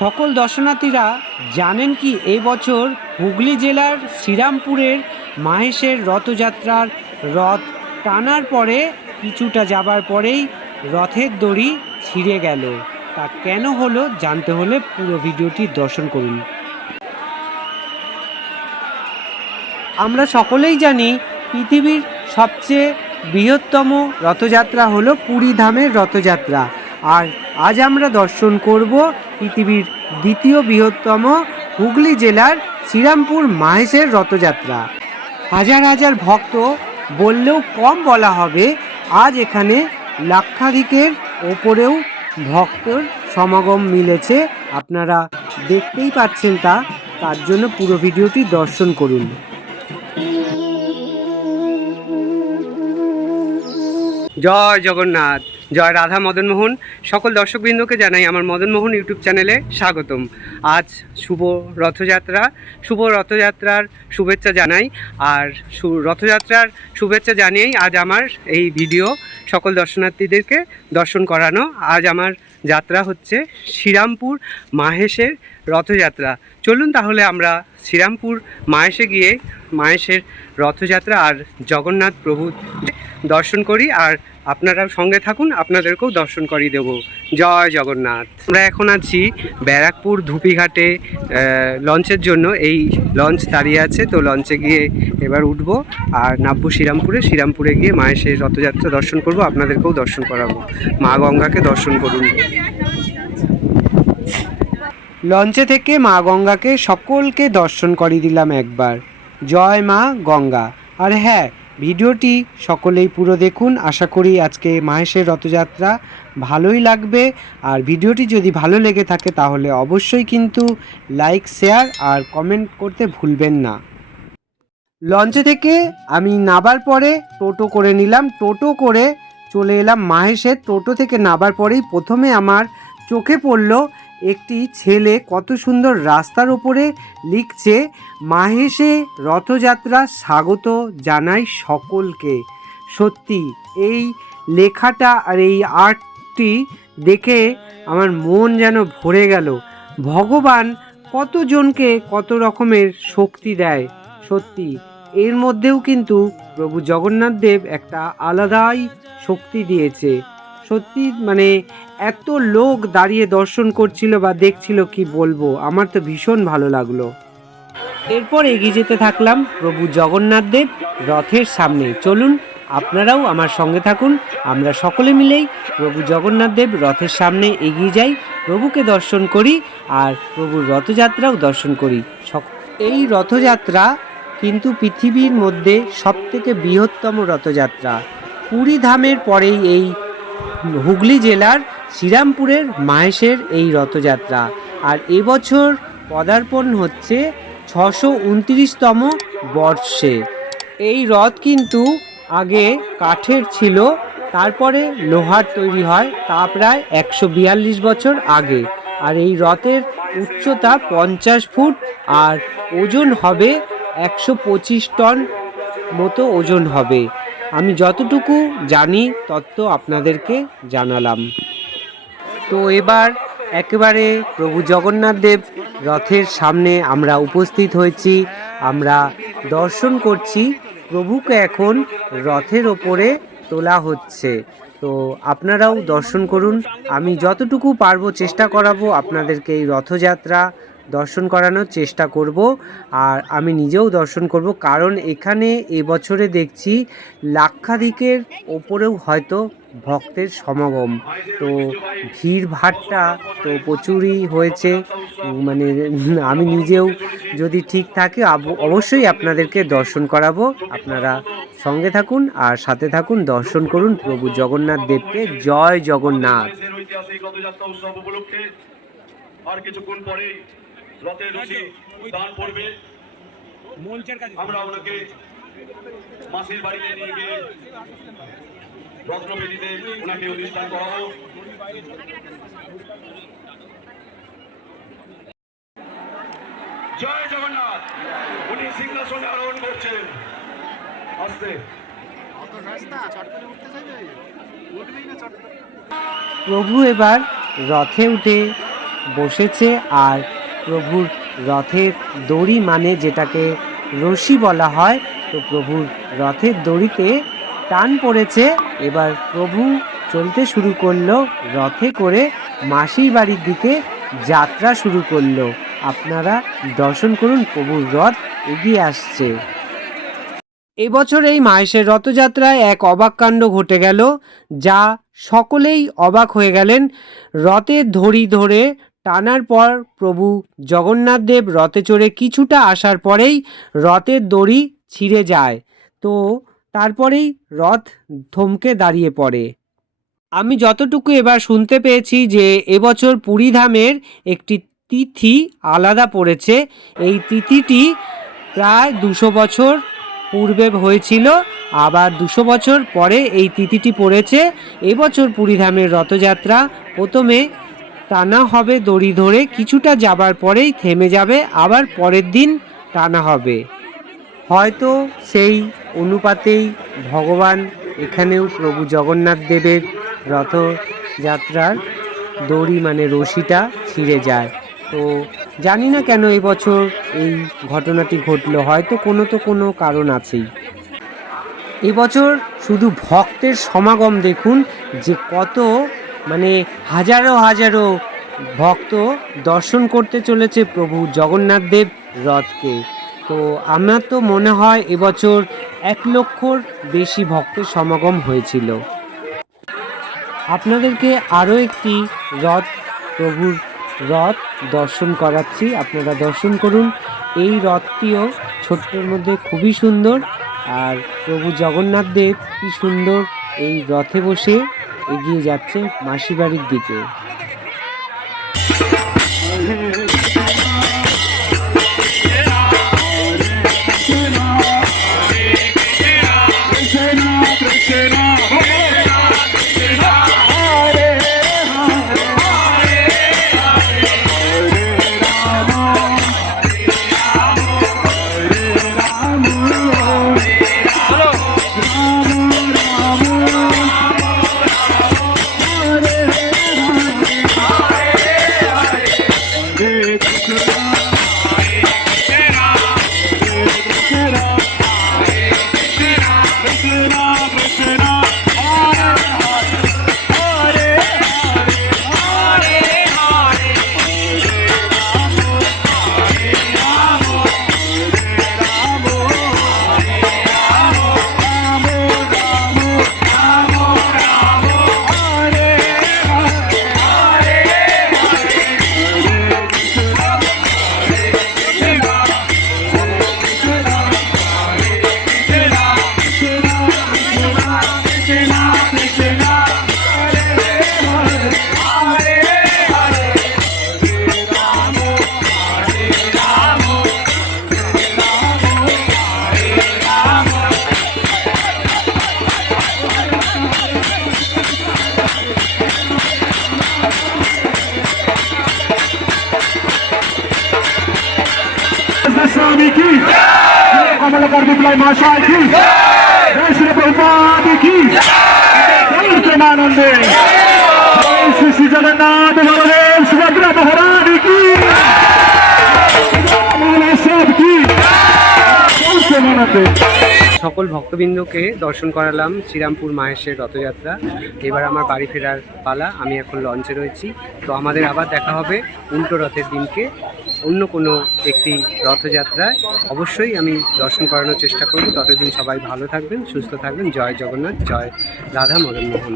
সকল দর্শনার্থীরা জানেন কি এবছর হুগলি জেলার শ্রীরামপুরের মাহেশের রথযাত্রার রথ টানার পরে কিছুটা যাবার পরেই রথের দড়ি ছিঁড়ে গেল। তা কেন হলো জানতে হলে পুরো ভিডিওটি দর্শন করুন। আমরা সকলেই জানি পৃথিবীর সবচেয়ে বৃহত্তম রথযাত্রা হলো পুরী ধামের রথযাত্রা। আর আজ আমরা দর্শন করব পৃথিবীর দ্বিতীয় বৃহত্তম হুগলি জেলার শ্রীরামপুর মাহেশের রথযাত্রা। হাজার হাজার ভক্ত বললেও কম বলা হবে। আজ এখানে লাক্ষাধিকের ওপরেও ভক্তর সমাগম মিলেছে। আপনারা দেখতেই পাচ্ছেন তার জন্য পুরো ভিডিওটি দর্শন করুন। জয় জগন্নাথ, জয় রাধা মদনমোহন। সকল দর্শকবৃন্দকে জানাই আমার মদনমোহন ইউটিউব চ্যানেলে স্বাগতম। আজ শুভ রথযাত্রার শুভেচ্ছা জানাই। আর রথযাত্রার শুভেচ্ছা জানিয়েই আজ আমার এই ভিডিও সকল দর্শনার্থীদেরকে দর্শন করানো। আজ আমার যাত্রা হচ্ছে শ্রীরামপুর মাহেশের রথযাত্রা। চলুন তাহলে আমরা শ্রীরামপুর মাহেশে গিয়ে মাহেশের রথযাত্রা আর জগন্নাথ প্রভু দর্শন করি। আর আপনারা সঙ্গে থাকুন, আপনাদেরকেও দর্শন করিয়ে দেব। জয় জগন্নাথ। আমরা এখন আছি ব্যারাকপুর ধুপিঘাটে লঞ্চের জন্য। এই লঞ্চ দাঁড়িয়ে আছে, তো লঞ্চে গিয়ে এবার উঠব আর নামবো শ্রীরামপুরে গিয়ে মাহেশের রথযাত্রা দর্শন করব, আপনাদেরকেও দর্শন করাবো। মা গঙ্গাকে দর্শন করুন। লঞ্চে থেকে মা গঙ্গাকে সকলকে দর্শন করিয়ে দিলাম একবার। জয় মা গঙ্গা। আর হ্যাঁ, ভিডিওটি সকলেই পুরো দেখুন। আশা করি আজকে মাহেশের রথযাত্রা ভালোই লাগবে। আর ভিডিওটি যদি ভালো লেগে থাকে তাহলে অবশ্যই কিন্তু লাইক, শেয়ার আর কমেন্ট করতে ভুলবেন না। লঞ্চে থেকে আমি নাবার পরে টোটো করে নিলাম। টোটো করে চলে এলাম মাহেশের। টোটো থেকে নাবার পরেই প্রথমে আমার চোখে পড়ল একটি ছেলে কত সুন্দর রাস্তার ওপরে লিখছে, মাহেশে রথযাত্রা স্বাগত জানাই সকলকে। সত্যি এই লেখাটা আর এই আর্টটি দেখে আমার মন যেন ভরে গেল। ভগবান কতজনকে কত রকমের শক্তি দেয়। সত্যি এর মধ্যেও কিন্তু প্রভু জগন্নাথ দেব একটা আলাদাই শক্তি দিয়েছে। সত্যি মানে এত লোক দাঁড়িয়ে দর্শন করছিল বা দেখছিল, কি বলবো, আমার তো ভীষণ ভালো লাগলো। এরপর এগিয়ে যেতে থাকলাম প্রভু জগন্নাথ দেব রথের সামনে। চলুন আপনারাও আমার সঙ্গে থাকুন, আমরা সকলে মিলেই প্রভু জগন্নাথ দেব রথের সামনে এগিয়ে যাই, প্রভুকে দর্শন করি আর প্রভুর রথযাত্রাও দর্শন করি। এই রথযাত্রা কিন্তু পৃথিবীর মধ্যে সবথেকে বৃহত্তম রথযাত্রা। পুরী ধামের পরেই এই হুগলি জেলার শ্রীরামপুরের মাহেশের এই রথযাত্রা। আর এবছর পদার্পণ হচ্ছে 629তম বর্ষে। এই রথ কিন্তু আগে কাঠের ছিল, তারপরে লোহার তৈরি হয়, তা প্রায় 142 বছর আগে। আর এই রথের উচ্চতা 50 ফুট আর ওজন হবে 125 টন মতো ওজন হবে। আমি যতটুকু জানি তত আপনাদেরকে জানালাম। তো এবার একেবারে প্রভু জগন্নাথ দেব রথের সামনে আমরা উপস্থিত হয়েছি। আমরা দর্শন করছি। প্রভুকে এখন রথের ওপরে তোলা হচ্ছে, তো আপনারাও দর্শন করুন। আমি যতটুকু পারবো চেষ্টা করাবো আপনাদেরকে এই রথযাত্রা দর্শন করানোর চেষ্টা করব। আর আমি নিজেও দর্শন করব, কারণ এখানে এবছরে দেখছি লাক্ষাধিকের ওপরেও হয়তো ভক্তের সমাগম। তো ভিড় ভাট্টা তো প্রচুরই হয়েছে। মানে আমি নিজেও যদি ঠিক থাকে অবশ্যই আপনাদেরকে দর্শন করাবো। আপনারা সঙ্গে থাকুন আর সাথে থাকুন, দর্শন করুন প্রভু জগন্নাথ দেবকে। জয় জগন্নাথ। আর কিছুক্ষণ পরে রথের রশি দান পড়বে। আমরা ওনাকে মাসির বাড়িতে নিয়ে গিয়ে রত্নবেদিতে ওনাকে অধিষ্ঠান করাবো। জয় জগন্নাথ। উনি সিংহাসনে আরোহণ করছেন। আস্তে প্রভু এবার রথে উঠে বসেছে আর প্রভুর রথের দড়ি মানে যেটাকে রশি বলা হয়, তো প্রভুর রথের দড়িতে টান পড়েছে। এবার প্রভু চলতে শুরু করলো রথে করে, মাসির বাড়ির দিকে যাত্রা শুরু করলো। আপনারা দর্শন করুন, প্রভুর রথ এগিয়ে আসছে। এবছর এই মাহেশের রথযাত্রায় এক অবাক কাণ্ড ঘটে গেল, যা সকলেই অবাক হয়ে গেলেন। রথের ধরি ধরে টানার পর প্রভু জগন্নাথ দেব রথে চড়ে কিছুটা আসার পরেই রথের দড়ি ছিঁড়ে যায়। তো তারপরেই রথ থমকে দাঁড়িয়ে পড়ে। আমি যতটুকু এবার শুনতে পেয়েছি যে এবছর পুরীধামের একটি তিথি আলাদা পড়েছে। এই তিথিটি প্রায় 200 বছর পূর্বে হয়েছিল, আবার 200 বছর পরে এই তিথিটি পড়েছে। এবছর পুরীধামের রথযাত্রা প্রথমে টানা হবে দড়ি ধরে, কিছুটা যাবার পরেই থেমে যাবে, আবার পরের দিন টানা হবে। হয়তো সেই অনুপাতেই ভগবান এখানেও প্রভু জগন্নাথ দেবের রথযাত্রার দড়ি মানে রশিটা ছিঁড়ে যায়। তো জানি না কেন এবছর এই ঘটনাটি ঘটলো, হয়তো কোনো কারণ আছেই। এবছর শুধু ভক্তের সমাগম দেখুন, যে কত মানে হাজারো হাজারো ভক্ত দর্শন করতে চলেছে প্রভু জগন্নাথ দেব রথকে। তো আমার তো মনে হয় এবছর 1 লক্ষর বেশি ভক্তের সমাগম হয়েছিল। আপনাদেরকে আরও একটি প্রভুর রথ দর্শন করাচ্ছি, আপনারা দর্শন করুন। এই রথটিও ছোট্টর মধ্যে খুবই সুন্দর, আর প্রভু জগন্নাথ দেব কি সুন্দর এই রথে বসে এগিয়ে যাচ্ছে মাসির বাড়ির দিকে। स्वामी की कमलकर विप्लव महाशय की जय श्री प्रभुपाद की जय प्रेमानंदे जय श्री श्री जगन्नाथ बलदेव सुभद्रा महारानी की सब की जय प्रेमानंदे। সকল ভক্তবৃন্দকে দর্শন করালাম শ্রীরামপুর মাহেশের রথযাত্রা। এবার আমার বাড়ি ফেরার পালা, আমি এখন লঞ্চে রয়েছি। তো আমাদের আবার দেখা হবে উল্টো রথের দিনকে অন্য কোনো একটি রথযাত্রায়। অবশ্যই আমি দর্শন করানোর চেষ্টা করব। ততদিন সবাই ভালো থাকবেন, সুস্থ থাকবেন। জয় জগন্নাথ, জয় রাধা মদন মোহন।